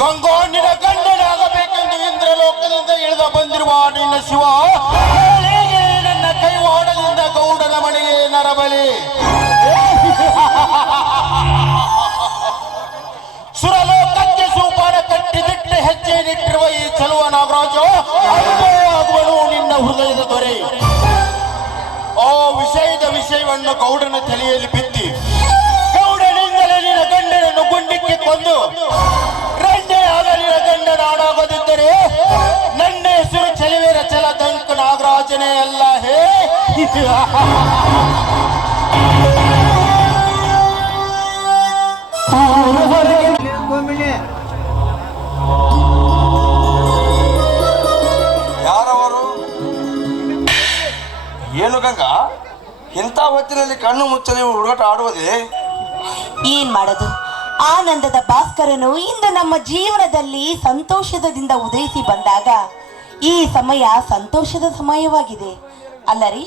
ಗಂಗೋಣಿನ ಗಂಡನಾಗಬೇಕೆಂದು ಇಂದ್ರಲೋಕದಿಂದ ಇಳಿದ ಬಂದಿರುವ ನಿನ್ನ ಶಿವ. ನನ್ನ ಕೈವಾಡದಿಂದ ಗೌಡನ ಮನೆಗೆ ನರಬಲಿ. ಸುರಲೋಕಕ್ಕೆ ಸೂಪಾರ ಕಟ್ಟಿದಿಟ್ಟ ಹೆಜ್ಜೆ ನಿಟ್ಟಿರುವ ಈ ಚಲುವ ನಾಗರಾಜು ಆಗುವನು ನಿನ್ನ ಹೃದಯದ ದೊರೆ. ಆ ವಿಷಯದ ವಿಷಯವನ್ನು ಗೌಡನ ತಲೆಯಲ್ಲಿ ಬಿತ್ತಿ. ಗೌಡನಿಂದಲೇ ನಿನ್ನ ಗಂಡನನ್ನು ಗುಂಡಿಕ್ಕೆ ಕೊಂದು ನಾಡಾಗೋದಿದ್ದರೆ ನಾಡಾಗದಿದ್ದರೆ ನನ್ನ ಹೆಸರು ಚಲಿವೇರ ಚಲ ದಂಕು ನಾಗರಾಜನೇ ಅಲ್ಲ ಹೇ? ಯಾರವರು? ಏನು ಗಂಗಾ? ಇಂಥ ಹೊತ್ತಿನಲ್ಲಿ ಕಣ್ಣು ಮುಚ್ಚಲಿ ಹುಡುಗಾಟ ಆಡುವುದೇ? ಏನ್ ಮಾಡೋದು? ಆನಂದದ ಭಾಸ್ಕರನು ಇಂದು ನಮ್ಮ ಜೀವನದಲ್ಲಿ ಸಂತೋಷದಿಂದ ಉದಯಿಸಿ ಬಂದಾಗ ಈ ಸಮಯ ಸಂತೋಷದ ಸಮಯವಾಗಿದೆ. ಅಲ್ಲರಿ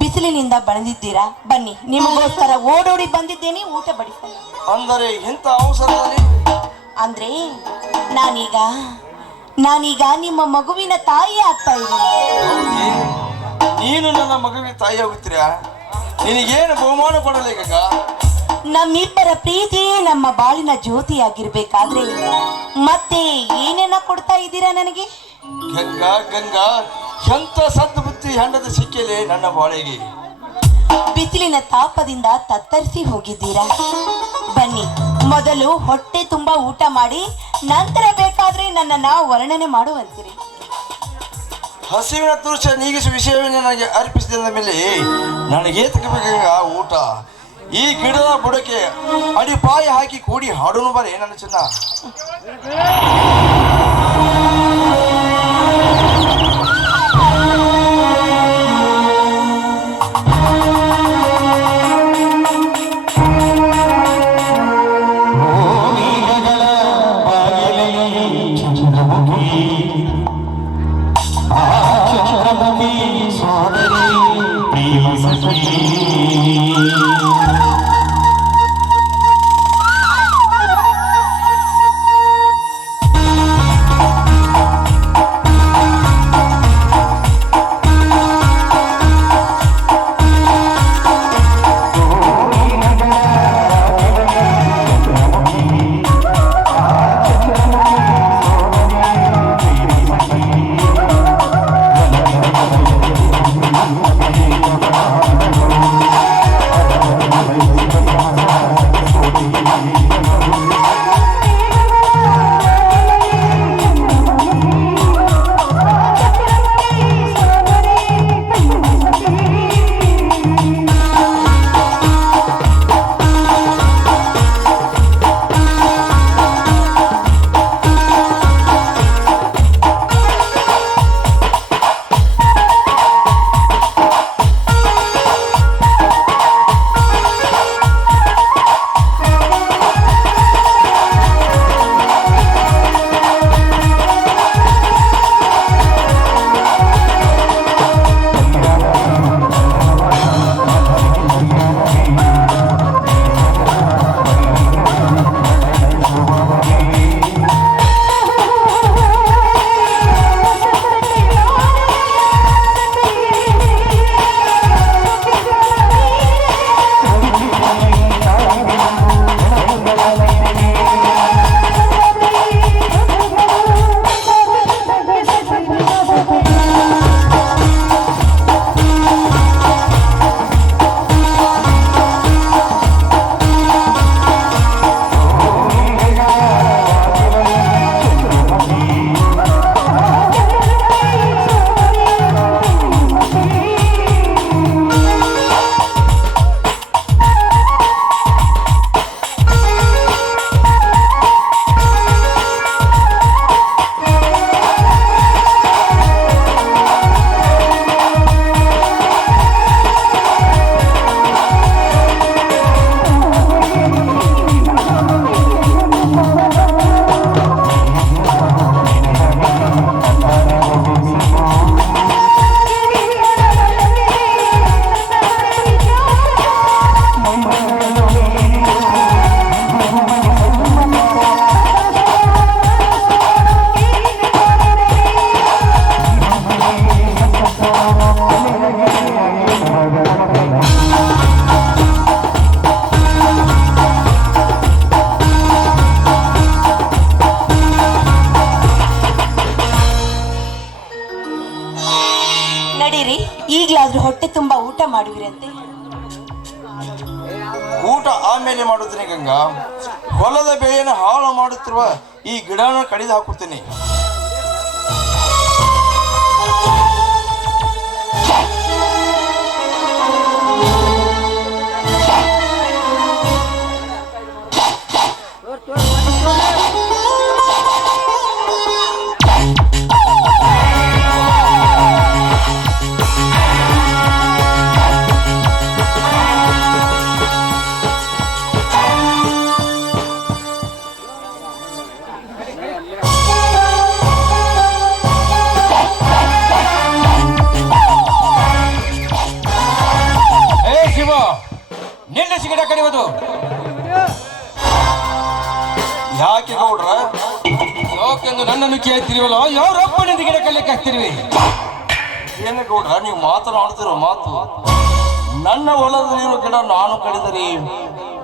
ಬಿಸಿಲಿನಿಂದ ಬಂದಿದ್ದೀರಾ ಬನ್ನಿ ನಿಮಗೋಸ್ಕರ ಓಡೋಡಿ ಬಂದಿದ್ದೇನೆ ಊಟ ಬಡಿಸಿ. ಅಂದರೆ ಅವಸರದಲ್ಲಿ? ಅಂದ್ರೆ ನಾನೀಗ ನಾನೀಗ ನಿಮ್ಮ ಮಗುವಿನ ತಾಯಿ ಆಗ್ತಾ ಇದ್ದೀನಿ? ನೀನು ನನ್ನ ಮಗುವಿನ ತಾಯಿ ಆಗುತ್ತೀರಾ? ನಿನಗೇನು ಬಹುಮಾನ ಕೊಡಲಿ ಗಂಗಾ? ನಮ್ಮಿಬ್ಬರ ಪ್ರೀತಿಯೇ ನಮ್ಮ ಬಾಳಿನ ಜ್ಯೋತಿಯಾಗಿರ್ಬೇಕಾದ್ರೆ ಮತ್ತೆ ಏನೇನ ಕೊಡ್ತಾ ಇದ್ದೀರಾ ನನಗೆ? ಗಂಗಾ ಗಂಗಾ ಎಂತ ಬುತ್ತಿ ಹಣ್ಣದ ಸಿಕ್ಕಿಲೆ ನನ್ನ ಬಾಳಿಗೆ. ಬಿಸಿಲಿನ ತಾಪದಿಂದ ತತ್ತರಿಸಿ ಹೋಗಿದ್ದೀರಾ? ಬನ್ನಿ ಮೊದಲು ಹೊಟ್ಟೆ ತುಂಬಾ ಊಟ ಮಾಡಿ ನಂತರ ಬೇಕಾದ್ರೆ ನನ್ನನ್ನ ವರ್ಣನೆ ಮಾಡುವಂತೀರಿ. ಹಸಿವಿನ ತುರುಷ ನೀಗಿಸುವ ವಿಷಯವನ್ನು ನನಗೆ ಅರ್ಪಿಸಿದ ಮೇಲೆ ನನಗೆ ಊಟ ಈ ಗಿಡದ ಬುಡಕ್ಕೆ ಅಡಿಪಾಯ ಹಾಕಿ ಕೂಡಿ ಹಾಡೋನು ಬರ ಏನನ್ನ ಚಿನ್ನ ಸೋದರಿ ಪ್ರಿಯ ಮಾತನಾಡ್ತಿರೋ ಮಾತು. ನನ್ನ ಹೊಲದಲ್ಲಿರೋ ಗಿಡ ನಾನು ಕಡಿದರೆ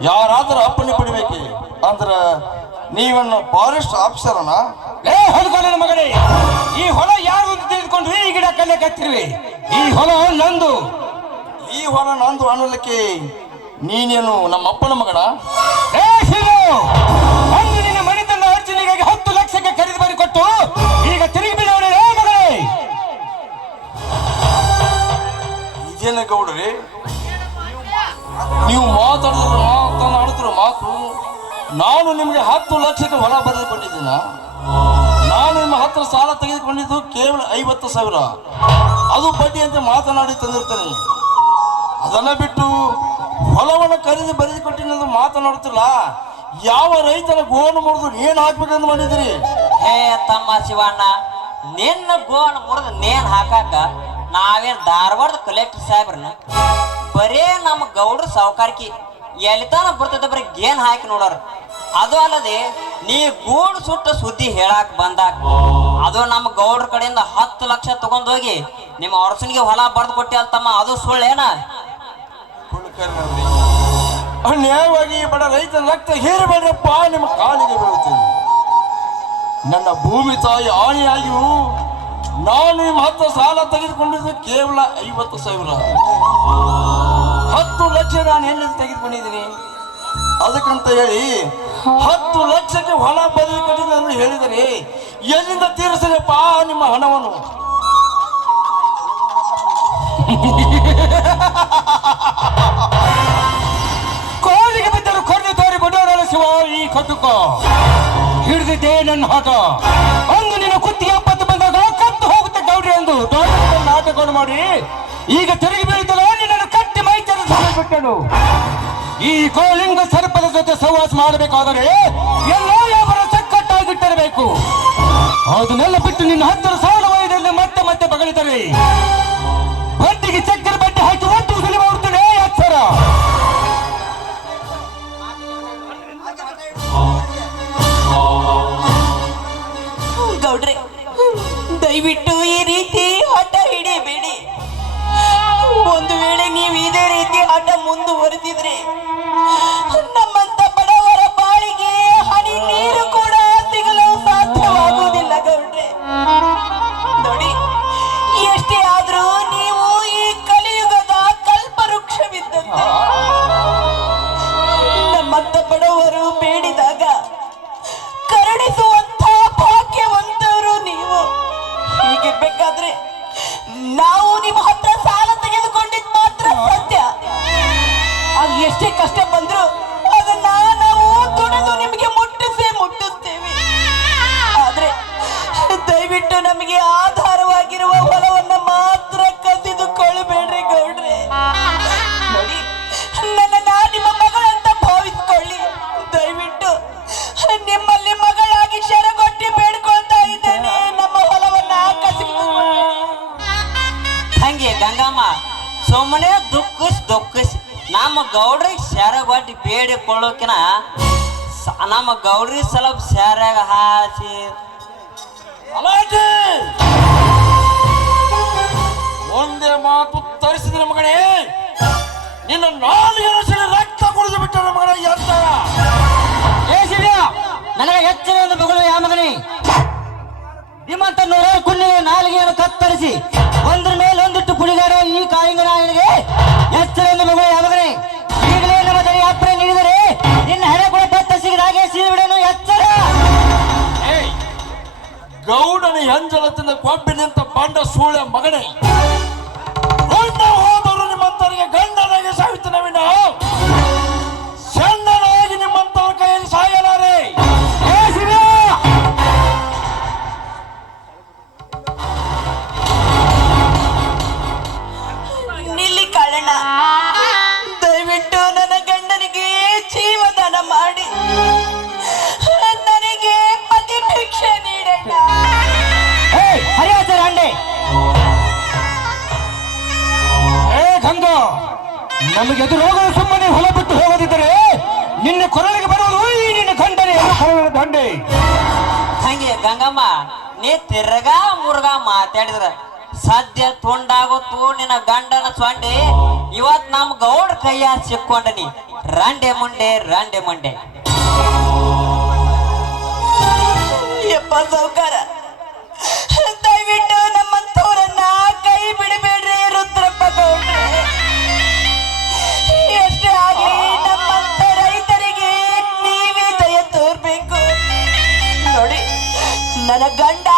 ಯಾರಾದರೂ ಅಪ್ಪಣೆ ಪಡಿಬೇಕೆ? ಅಂದ್ರ ನೀವನ್ನು ಫಾರೆಸ್ಟ್ ಆಫೀಸರನ ಏ ಹೊಲಗೊಲ್ಲ ಮಗಳೇ ಈ ಹೊಲ ಯಾರು ತಿಳಿದುಕೊಂಡ್ರಿ ಈ ಗಿಡ ಕಲ್ಲೆ ಕತ್ತಿರ್ವಿ? ಈ ಹೊಲ ನಂದು. ಈ ಹೊಲ ನಂದು ಅನ್ನಲಿಕ್ಕೆ ನೀನೇನು ನಮ್ಮ ಅಪ್ಪನ ಮಗನ? ಏ ಇದೇನ ಗೌಡ್ರಿ ನೀವು ಮಾತಾಡಿದ್ರು ಮಾತನಾಡಿದ್ರು ಮಾತು, ನಾನು ನಿಮಗೆ ಹತ್ತು ಲಕ್ಷಕ್ಕೆ ಹೊಲ ಬರೆದು ಕೊಟ್ಟಿದ್ದೀನ? ನಾನು ನಿಮ್ಮ ಹತ್ರ ಸಾಲ ತೆಗೆದುಕೊಂಡಿದ್ದು ಕೇವಲ ಐವತ್ತು ಸಾವಿರ. ಅದು ಬಡ್ಡಿ ಅಂತ ಮಾತನಾಡಿ ತಂದಿರ್ತೇನೆ. ಅದನ್ನ ಬಿಟ್ಟು ಹೊಲವನ್ನು ಖರೀದಿ ಬರೆದು ಕೊಟ್ಟಿದ್ದು ಮಾತನಾಡುತ್ತಿಲ್ಲ. ಯಾವ ರೈತನ ಗೋಣು ಮುರಿದು ಏನು ಹಾಕ್ಬೇಕಂತ ಮಾಡಿದಿರಿ ಹೇ ತಮ್ಮ ಶಿವಣ್ಣ, ನಿನ್ನ ಗೋಣ ಮುರಿದು ನೇನ್ ಹಾಕಾಕ ನಾವೇನ್ ಧಾರವಾಡದ ಕಲೆಕ್ಟರ್ ಸಾಹೇಬ್ರನ್ನ, ಬರೇ ನಮ್ಮ ಗೌಡ್ರ ಸಾವುಕಾರಿಕೆ ಎಲ್ಲಿತಾನ ಬರ್ತದ ಬರೀ ಗೇನ್ ಹಾಕಿ ನೋಡೋರು. ಅದು ಅಲ್ಲದೆ, ನೀ ಗೂಡು ಸುಟ್ಟ ಸುದ್ದಿ ಹೇಳಾಕ್ ಬಂದಾಗ, ಅದು ನಮ್ಮ ಗೌಡ್ರ ಕಡೆಯಿಂದ ಹತ್ತು ಲಕ್ಷ ತಗೊಂಡೋಗಿ ನಿಮ್ಮ ಅರಸನಿಗೆ ಹೊಲ ಬರ್ದು ಕೊಟ್ಟೆ ಅಂತಮ್ಮ, ಅದು ಸುಳ್ಳೇನ? ಅನ್ಯಾಯವಾಗಿ ಬಡ ರೈತನ ರಕ್ತ ಹೇರಬೇಡಪ್ಪ ನಿಮ್ಮ ಕಾಲಿಗೆ ಬೀಳುತ್ತೇನೆ ನನ್ನ ಭೂಮಿ ತಾಯಿ ಆಣಿಯಾಗಿಯೂ ನಾನು ನಿಮ್ಮ ಹತ್ತು ಸಾಲ ತೆಗೆದುಕೊಂಡಿದ್ದು ಕೇವಲ ಐವತ್ತು ಸಾವಿರ. ಹತ್ತು ಲಕ್ಷ ನಾನು ಎಲ್ಲಿಂದ ತೆಗೆದುಕೊಂಡಿದ್ದೀನಿ? ಅದಕ್ಕಂತ ಹೇಳಿ, ಹತ್ತು ಲಕ್ಷಕ್ಕೆ ಹೊಲ ಬದಲಿ ಕಟ್ಟಿದೆ ಎಂದು ಹೇಳಿದರೆ, ಎಲ್ಲಿಂದ ಪಾ ನಿಮ್ಮ ಹಣವನ್ನು? ಕೋಲಿಗೆ ಬಿದ್ದರು ಕೊರಡು ತೋರಿ ಬಿಡೋರಲ್ಲ ಶಿವ, ಈ ಕಟುಕ. ಹಿಡಿದಿದ್ದೆ ನನ್ನ ಹಾಟ ಎಂದು ದೊಡ್ಡ ನಾಟಕವನ್ನು ಮಾಡಿ, ಈಗ ತಿರುಗಿ ಬೀಳಿತಲ್ಲ ನಿನ್ನನ್ನು ಕಟ್ಟಿ ಮೈ ಬಿಟ್ಟನು ಈ ಕೋಲಿಂಗ ಸರ್ಪದ ಜೊತೆ ಸಹವಾಸ ಮಾಡಬೇಕಾದರೆ ಎಲ್ಲೋ ಯಾವರ ಸಕ್ಕಟ್ಟಾಗಿಟ್ಟಿರಬೇಕು. ಅದನ್ನೆಲ್ಲ ಬಿಟ್ಟು ನಿನ್ನ ಹತ್ತಿರ ಸಾವಿರ ವಯದಲ್ಲಿ ಮತ್ತೆ ಮತ್ತೆ ಬಗಳಿತಾರೆ ಬಡ್ಡಿಗೆ ಚಕ್ಕರ ಬಟ್ಟೆ ಹಾಕಿ ಒಟ್ಟು ಸುಲಿ ಮಾಡುತ್ತೇನೆ ಅಕ್ಷರ ದಯವಿಟ್ಟು ಸುಮ್ಮನೆ ದುಃಖಿಸ್ ದುಃಖಿಸ್. ನಮ್ಮ ಗೌಡ್ರಿಗೆ ಸೆರಗೊಟ್ಟಿ ಬೇಡಿಕೊಳ್ಳೋಕಿನ ನಮ್ಮ ಗೌಡ್ರಿ ಸ್ವಲ್ಪ ಸೆರಗ ಹಾಸಿ. ಅಲಾಜಿ! ಒಂದೇ ಮಾತು ತರಿಸಿದ್ರೆ ಮಗನೇ ನಿನ್ನ ನಾಲ್ಕು ಸಲ ರಕ್ತ ಕುಡಿದು ಬಿಟ್ಟ ಮಗನ ಶಿವ್ಯ ನನಗೆ ಹೆಚ್ಚಿನ ಒಂದು ಮಗಳು ಯಾ ಮಗನೇ? ನಿಮ್ಮಂತ ನೂರಾರು ಕುಳ್ಳಿ ನಾಲಿಗೆಯನ್ನು ಕತ್ತರಿಸಿ ಗುಡಿಗಾರ ಈ ಕಾಳಿಂಗನಾಯನಿಗೆ ಎಚ್ಚರೊಂದು ಮಗಳು, ಯಾವಾಗಲೇ ಈಗಲೇ ನಮ್ಮ ದನಿ ಅಪ್ಪಣೆ ನೀಡಿದರೆ ನಿನ್ನ ಹೆರೆ ಕೂಡ ಬತ್ತ ಸಿಗದಾಗೆ ಸೀದಬಿಡನು ಎಚ್ಚರ. ಗೌಡನ ಹೆಂಜಲದಿಂದ ಕೊಂಬಿನಿಂತ ಬಂಡ ಸೂಳೆ ಮಗನೇ. ಇವತ್ ನಮ್ ಗೌಡ್ ಕೈಯ ಸಿಕ್ಕೊಂಡನಿ. ರಾಂಡೆ ಮುಂಡೆ ರಾಂಡೆ ಮುಂಡೆ. ಯಪ್ಪ ಸೌಕಾರ ದಯವಿಟ್ಟು ನಮ್ಮಂತವರನ್ನ ಕೈ ಬಿಡಬೇಡ್ರಿ ರುದ್ರಪ್ಪ ಗೌಡ್ರೆ ಎಷ್ಟೇ ಆಗಲಿ ನಮ್ಮಂತ ರೈತರಿಗೆ ನೀವೇ ತೋರ್ಬೇಕು. ನೋಡಿ, ನನ್ನ ಗಂಡ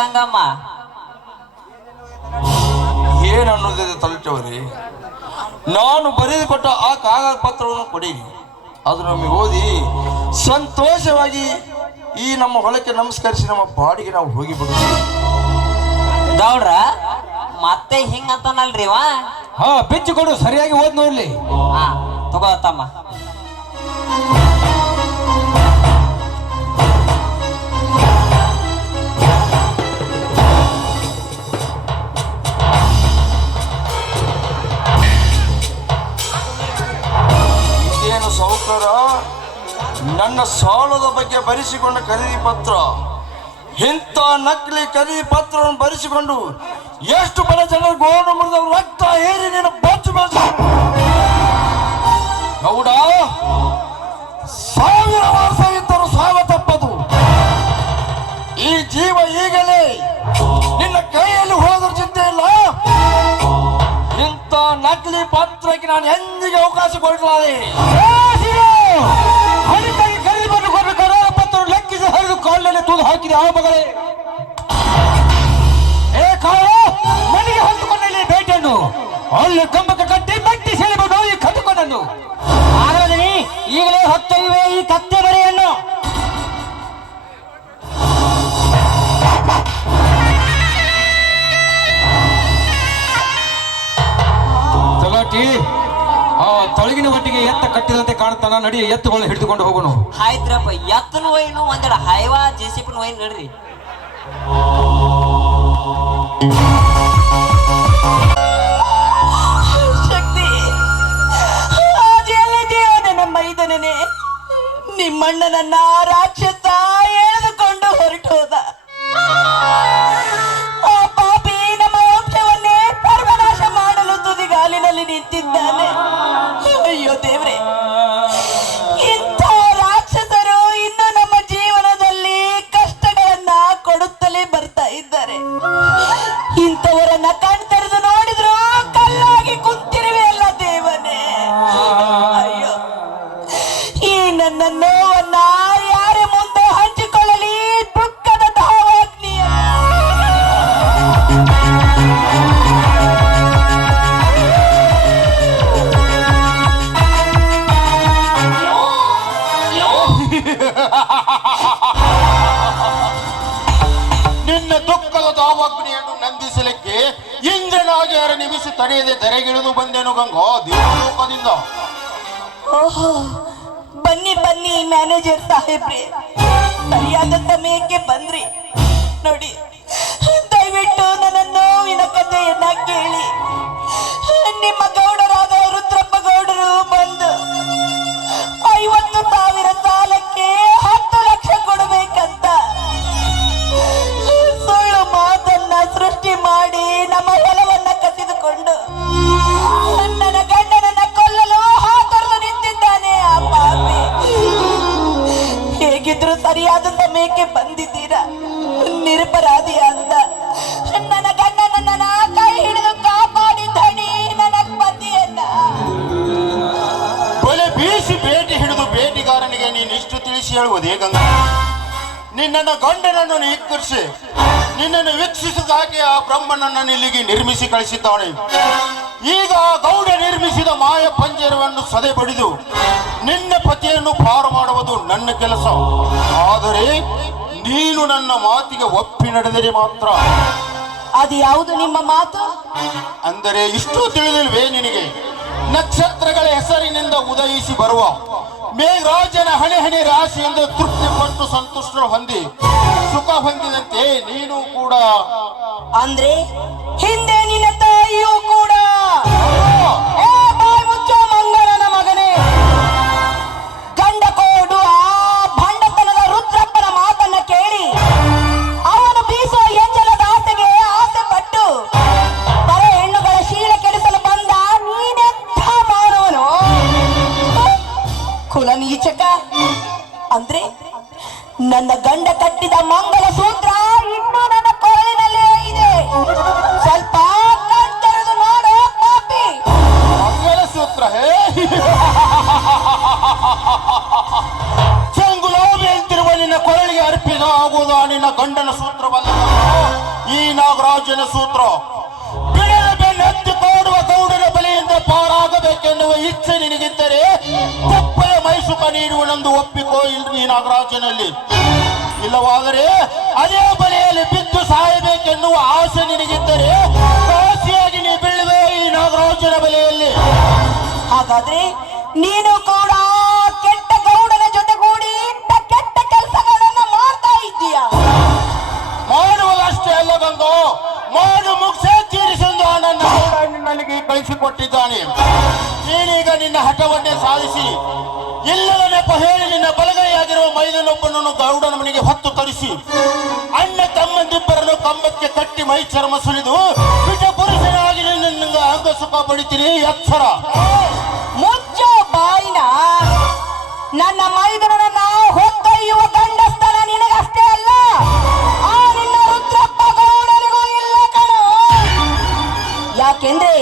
ಗಂಗಮ್ಮ. ಏನನ್ನೋದಿದೆ ತಲುಚವರಿ ನಾನು ಬರೆದುಕೊಟ್ಟ ಆ ಕಾಗದ ಪತ್ರವನ್ನು ಕೊಡಿ. ಅದು ನಮಗೆ ಓದಿ ಸಂತೋಷವಾಗಿ ಈ ನಮ್ಮ ಹೊಲಕ್ಕೆ ನಮಸ್ಕರಿಸಿ ನಮ್ಮ ಬಾಡಿಗೆ ನಾವು ಹೋಗಿ ಬಿಡುತ್ತೇವೆ ಮತ್ತೆ ಹಿಂಗಂತನಲ್ರಿ ಅಂತನಲ್ರಿವಾ ಹಾ ಬಿಚ್ಚು ಕೊಡು ಸರಿಯಾಗಿ ಓದ್ ನೋಡ್ಲಿ. ಹಾ ತಗೋ ತಮ್ಮ. ಸೌಕರ ನನ್ನ ಸಾಲದ ಬಗ್ಗೆ ಬರೆಸಿಕೊಂಡ ಖರೀದಿ ಪತ್ರ, ಇಂಥ ನಕಲಿ ಖರೀದಿ ಪತ್ರವನ್ನು ಬರೆಸಿಕೊಂಡು ಎಷ್ಟು ಬಡ ಜನರು ಗೋಡು ಮುರಿದವರು ರಕ್ತ ಏರಿ ನೀನು ಬಚ್ಚು ಬೆಳೆಸ ಗೌಡ ಸಾವಿರ ವರ್ಷ ಇದ್ದರೂ ಸಾವ ತಪ್ಪದು. ಈ ಜೀವ ಈಗಲೇ ನಿನ್ನ ಕೈಯಲ್ಲಿ ಹೋದರೂ ಚಿಂತೆ ಇಲ್ಲ. ಇಂಥ ನಕಲಿ ಪತ್ರಕ್ಕೆ ನಾನು ಎಂದಿಗೆ ಅವಕಾಶ ಕೊಡಲಾರೆ ಹರಿತಾಗಿ ಗರೀಬನ್ನು ಕೊಟ್ಟು ಕರಾಳ ಪತ್ರ ಲೆಕ್ಕಿಸಿ ಹರಿದು ಕಾಲಿನಲ್ಲಿ ತೂದು ಹಾಕಿದೆ ಆ ಮಗಳೇ. ಏ ಕಾಳ ನನಗೆ ಹೊಂದಿಕೊಂಡ ಇಲ್ಲಿ ಬೇಟೆಯನ್ನು. ಅಲ್ಲಿ ಕಂಬಕ್ಕೆ ಕಟ್ಟಿ ಬಟ್ಟಿ ಸೆಳೆಬಹುದು ಈ ಕದ್ದುಕೊಂಡನ್ನು. ಆಗಲೇ ಈಗಲೇ ಹೊತ್ತೊಯ್ಯುವೆ ಈ ಕತ್ತೆ ಬರೆಯನ್ನು ಕಟ್ಟಿದಂತೆ ಕಾಣ್ತಾನ, ನಡಿ, ಎತ್ತುಗಳನ್ನ ಹಿಡಿದುಕೊಂಡು ಹೋಗೋಣ ಆಯ್ತ್ರಪ್ಪ ಎತ್ತನ ಒಯ್ನು ಒಂದೆಡ ಹೈವಾ ಜೆ ಸಿ ಒಯ್ನು ನಡ್ರಿ ನಿಮ್ಮಣ್ಣನನ್ನ ರಾಕ್ಷಸ ಎಳೆದುಕೊಂಡು ಹೊರಟು ಹೋದ. ಪಾಪಿ ನಮ್ಮ ವಂಶವನ್ನೇ ಸರ್ವನಾಶ ಮಾಡಲು ತುದಿಗಾಲಿನಲ್ಲಿ ನಿಂತಿದ್ದಾನೆ. ದೇವ್ರೆ ತಡೆಯದೆ ಧರೆಗಿಳಿದು ಬಂದೆನು ಗಂಗೋ ದೇವಲೋಕದಿಂದ ಓಹೋ, ಬನ್ನಿ ಬನ್ನಿ, ಮ್ಯಾನೇಜರ್ ಸಾಹೇಬ್ರಿ. ಸರಿಯಾದ ಸಮಯಕ್ಕೆ ಬಂದ್ರಿ. ನೋಡಿ, ದಯವಿಟ್ಟು ನನ್ನ ನೋವಿನ ಕಥೆಯನ್ನ ಕೇಳಿ. ನಿಮ್ಮ ನಿರ್ಮಿಸಿ ಕಳಿಸಿದ್ದಾನೆ ಈಗ ಗೌಡ ನಿರ್ಮಿಸಿದ ಮಾಯ ಪಂಜರವನ್ನು ಸದೆ ಬಡಿದು ನಿನ್ನ ಪತಿಯನ್ನು ಪಾರು ಮಾಡುವುದು ನನ್ನ ಕೆಲಸ. ಆದರೆ ನೀನು ನನ್ನ ಮಾತಿಗೆ ಒಪ್ಪಿ ನಡೆದರೆ ಮಾತ್ರ. ಅದು ಯಾವುದು ನಿಮ್ಮ ಮಾತು? ಅಂದರೆ ಇಷ್ಟು ತಿಳಿದಿಲ್ವೇ ನಿನಗೆ? ನಕ್ಷತ್ರಗಳ ಹೆಸರಿನಿಂದ ಉದಯಿಸಿ ಬರುವ ಮೇಘರಾಜನ ಹಣೆ ಹಣೆ ರಾಶಿಯಿಂದ ತೃಪ್ತಿ ಪಟ್ಟು ಸಂತುಷ್ಟ ಹೊಂದಿ ಸುಖ ಹೊಂದಿದಂತೆ ನೀನು ಕೂಡ. ಅಂದ್ರೆ ಹಿಂದೆ ನನ್ನ ಗಂಡ ಕಟ್ಟಿದ ಮಂಗಲ ಸೂತ್ರ ಇನ್ನೂ ನನ್ನ ಕೊರಳಿನಲ್ಲೇ ಇದೆ. ಸ್ವಲ್ಪ ಮಂಗಲ ಸೂತ್ರ ಅಂತಿರುವ ನಿನ್ನ ಕೊರಳಿಗೆ ಅರ್ಪಿದ ಆಗುವುದು ಆ ನಿನ್ನ ಗಂಡನ ಸೂತ್ರವಲ್ಲ. ಈ ನಾಗರಾಜನ ಸೂತ್ರ. ಬಿಡದ ಬೆನ್ನತ್ತಿ ಕೋಡುವ ಗೌಡನ ಬಲಿಯಿಂದ ಪಾರಾಗಬೇಕೆನ್ನುವ ಇಚ್ಛೆ ನಿನಗಿದ್ದರೆ ಮೈಸುಖ ನೀಡುವನೆಂದು ಒಪ್ಪಿಕೋ ಇಲ್ರಿ ಈ ನಾಗರಾಜನಲ್ಲಿ. ಇಲ್ಲವಾದರೆ ಅದೇ ಬಲೆಯಲ್ಲಿ ಬಿದ್ದು ಸಾಯಬೇಕೆನ್ನುವ ಆಸೆ ನಿನಗಿದ್ದರೆ ಕಾಸಿಯಾಗಿ ನೀ ಬೀಳುವೆ ಈ ನಾಗರಾಜನ ಬಲೆಯಲ್ಲಿ. ಹಾಗಾದ್ರೆ ನೀನು ಕೂಡ ಕೆಟ್ಟ ಗೌಡನ ಜೊತೆಗೂಡಿ ಇಂಥ ಕೆಟ್ಟ ಕೆಲಸಗಳನ್ನು ಮಾಡ್ತಾ ಇದ್ದೀಯ? ಮಾಡುವುದಷ್ಟೇ ಅಲ್ಲ ಬಂದು ಮಾಡು ಮುಗಿಸೇ ತೀರಿಸಂದು ನನ್ನ ಗೌಡ ನಿನ್ನಲ್ಲಿಗೆ ಕಳಿಸಿಕೊಟ್ಟಿದ್ದಾನೆ. ನೀನೀಗ ನಿನ್ನ ಹಠವನ್ನೇ ಸಾಧಿಸಿ ಇಲ್ಲದ ನೆಪ ಹೇಳಿ ನಿನ್ನ ಬಲಗೈಯಾಗಿರುವ ಮೈದನೊಬ್ಬನನ್ನು ಗೌಡನ ಮನೆಗೆ ಹೊತ್ತು ತರಿಸಿ. ಅಣ್ಣ ತಮ್ಮಂದಿಬ್ಬರನ್ನು ಕಂಬಕ್ಕೆ ಕಟ್ಟಿ ಮೈ ಚರ್ಮ ಸುಲಿದು ಬಿಟ್ಟ ಪುರುಷನಾಗಿ ನಿನ್ನ ಅಂಗ ಸುಖ ಪಡಿತೀನಿ, ಎಚ್ಚರ. ಮುಚ್ಚ ಬಾಯಿನ. ನನ್ನ ಮೈದನನ್ನ ಹೊತ್ತೊಯ್ಯುವ ಗಂಡಸ್ತನ ನಿನಗಷ್ಟೇ ಅಲ್ಲ, ಆ ನಿನ್ನ ರುದ್ರಪ್ಪ ಗೌಡರಿಗೂ ಇಲ್ಲ ಕಣ. ಯಾಕೆಂದ್ರೆ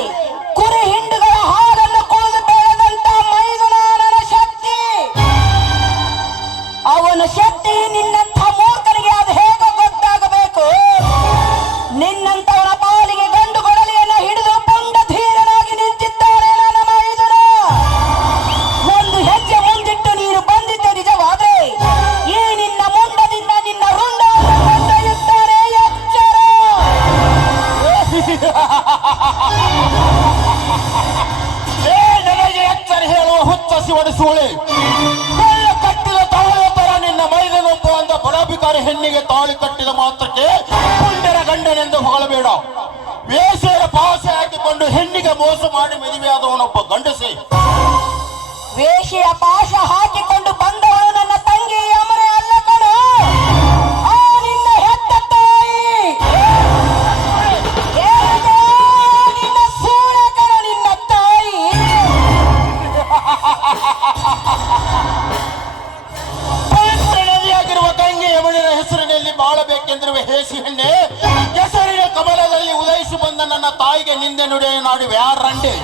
ನನ್ನ ತಾಯಿಗೆ ನಿಂದೆ ನುಡಿಯ ಯಾರ ಯಾರಂಡೆ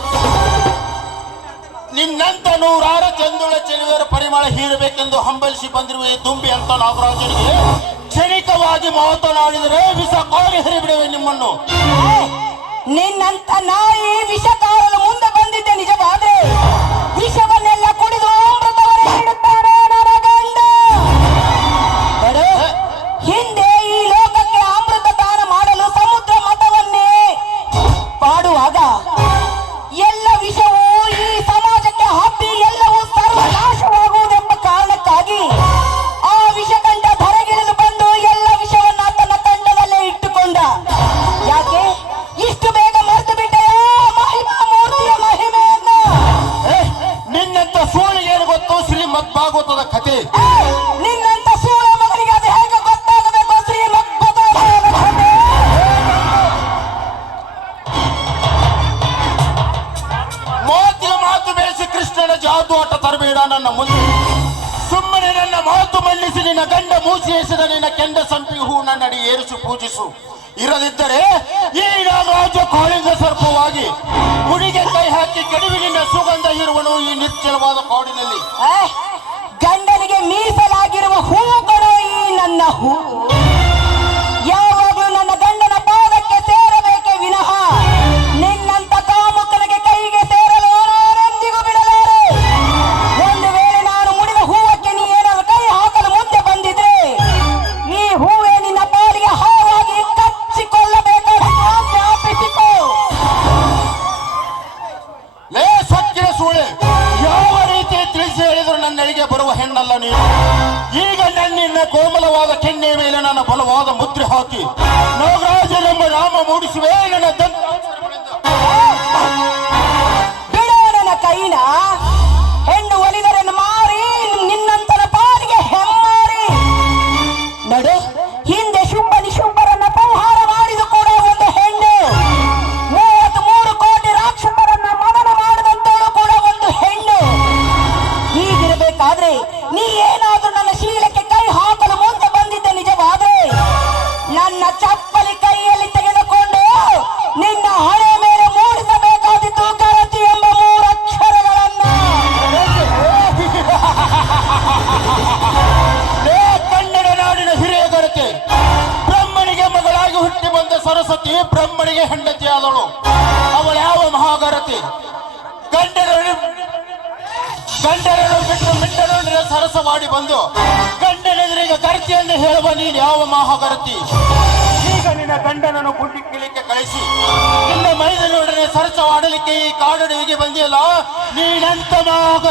ನಿನ್ನಂತ ನೂರಾರು ಚಂದುಳ ಚೆಲುವೆರ ಪರಿಮಳ ಹೀರಬೇಕೆಂದು ಹಂಬಲಿಸಿ ಬಂದಿರುವ ಈ ದುಂಬಿ ಅಂತ ನಾಗರಾಜನಿಗೆ ಕ್ಷಣಿಕವಾಗಿ ಮಾತನಾಡಿದರೆ ವಿಷ ಕೋರಿ ಹರಿಬಿಡುವೆ ನಿಮ್ಮನ್ನು. ನಿನ್ನಂತ ನಾಯಿ ವಿಷ ಕಾರಲು ಮುಂದೆ ಬಂದಿದ್ದೆ ನಿಜವಾದ್ರೆ. ನಿಶ್ಚಲವಾದ ಕಾಡಿನಲ್ಲಿ.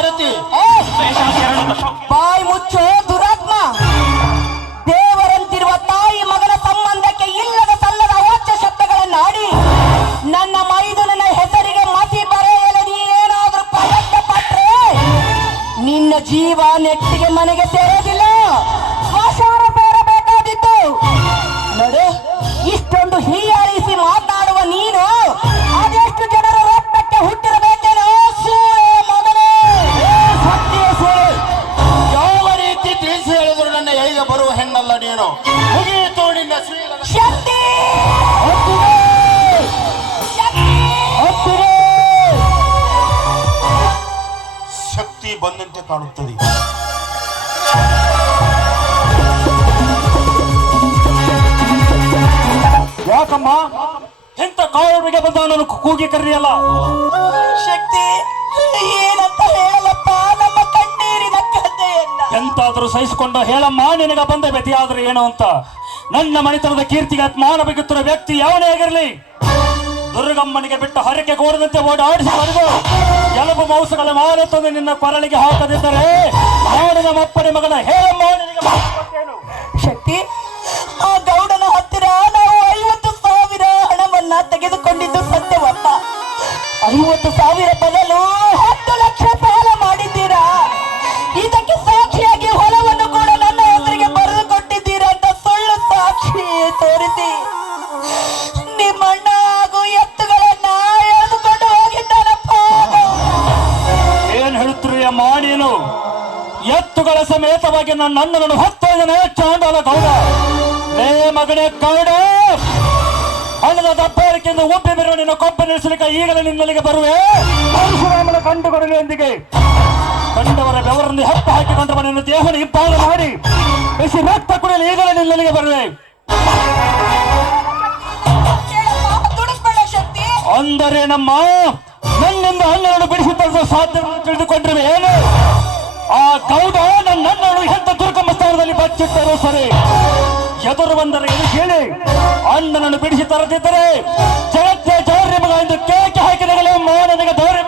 હતી ಕಾಣುತ್ತದೆ. ಯಾಕಮ್ಮ? ಎಂತ ಕಾವರಿಗೆ ಬಂದ ನಾನು ಕೂಗಿ ಕರೆಯಲ್ಲ? ಶಕ್ತಿ ಏನಂತ ಹೇಳಪ್ಪ? ನಮ್ಮ ಕಣ್ಣೀರಿನ ಕಥೆಯನ್ನ. ಎಂತಾದ್ರೂ ಸಹಿಸಿಕೊಂಡ ಹೇಳಮ್ಮ ನಿನಗ ಬಂದ ವ್ಯತಿಯಾದ್ರೆ ಏನು ಅಂತ? ನನ್ನ ಮನೆತನದ ಕೀರ್ತಿಗೆ ಅಪಮಾನ ಬಗೆತ್ತಿರೋ ವ್ಯಕ್ತಿ ಯಾವನೇ ಆಗಿರಲಿ? ದುರ್ಗಮ್ಮನಿಗೆ ಬಿಟ್ಟು ಹರಕೆ ಕೋರದಂತೆ ಓಡಾಡಿಸಿ ಬರೆದು ಎಲಬು ಮೌಸಗಳ ಮಾಲೆ ತಂದು ನಿನ್ನ ಕೊರಳಿಗೆ ಹಾಕದಿದ್ದರೆ ನಾಡಿನ ಮಪ್ಪನೆ ಮಗನ ಹೇಳಮ್ಮ? ಶಕ್ತಿ, ಆ ಗೌಡನ ಹತ್ತಿರ ನಾವು ಐವತ್ತು ಸಾವಿರ ಹಣವನ್ನ ತೆಗೆದುಕೊಂಡಿದ್ದು ಸತ್ಯವಪ್ಪ ಐವತ್ತು ಸಾವಿರ ಬದಲು ಸಮೇತವಾಗಿ ನನ್ನ ಅಣ್ಣನನ್ನು ಹತ್ತೈದನೇ ಚಾಂಡಾಲ ಗೌಡ. ಲೇ ಮಗನೇ ಗೌಡ ಹಣದ ದಬ್ಬಾರಿಕೆಯಿಂದ ಒಬ್ಬೆ ಬಿರುವ ನಿನ್ನ ಕೊಪ್ಪ ನಿಲ್ಲಿಸಲಿಕ್ಕೆ ಈಗಲೇ ನಿನ್ನಲ್ಲಿಗೆ ಬರುವೆ. ಪರಶುರಾಮನ ಎಂದಿಗೆ ಕಂಡವರ ಬೆವರನ್ನು ಹತ್ತು ಹಾಕಿಕೊಂಡವ ನಿನ್ನ ದೇಹನ ಇಬ್ಬಾಳು ಮಾಡಿ ಬಿಸಿ ರಕ್ತ ಕುಡಿಯಲು ಈಗಲೇ ನಿನ್ನಲ್ಲಿಗೆ ಬರುವೆ. ತುಡಿಸ್ಬೇಡ ಶಕ್ತಿ ಅಂದರೆ ನಮ್ಮ ನನ್ನಿಂದ ಅಣ್ಣನನ್ನು ಬಿಡಿಸಿ ತರಿಸುವ ಸಾಧ್ಯ ತಿಳಿದುಕೊಂಡಿರುವೆ. ಏನು? ಆ ಗೌಡ ನನ್ನನ್ನು ಎಂತ ದುರ್ಗಮ ಸ್ಥಾನದಲ್ಲಿ ಬಚ್ಚಿಟ್ಟರು ಸರಿ. ಎದುರು ಬಂದರೆ ಎಂದು ಹೇಳಿ. ಅಣ್ಣನನ್ನು ಬಿಡಿಸಿ ತರದಿದ್ದರೆ ಜಗತ್ತೇ ಜೌರ್ಯ ಮಗ ಎಂದು ಕೇಕೆ ಹಾಕಿದಾಗಲೇ ಮಾನನಿಗೆ ಧೌರ್ಯ.